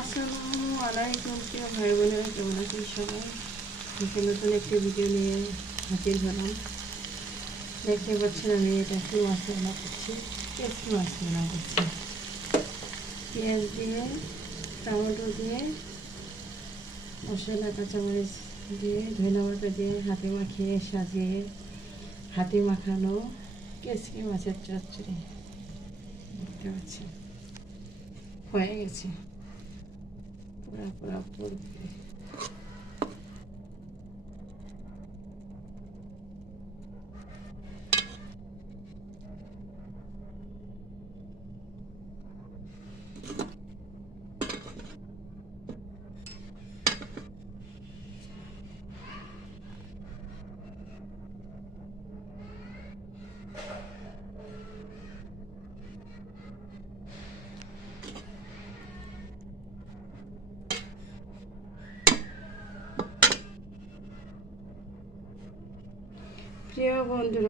আসসালামু আলাইকুম প্রিয় ভাই বোনেরা, কেমন আছেন সবাই? আজকে নতুন একটি ভিডিও নিয়ে হাজির হলাম। দেখতে পাচ্ছেন আমি এটা কি মাছ রান্না করছি, কেঁচকি মাছ রান্না করছি। পেঁয়াজ দিয়ে, টমেটো দিয়ে, মশলা কাঁচামরিচ দিয়ে, ধনে পাতা দিয়ে হাতে মাখিয়ে সাজিয়ে হাতে মাখানো কেঁচকি মাছের চচ্চড়ি দেখতে পাচ্ছেন হয়ে গেছে পুরা পুরা পুরোপুরি। প্রিয় বন্ধুরা,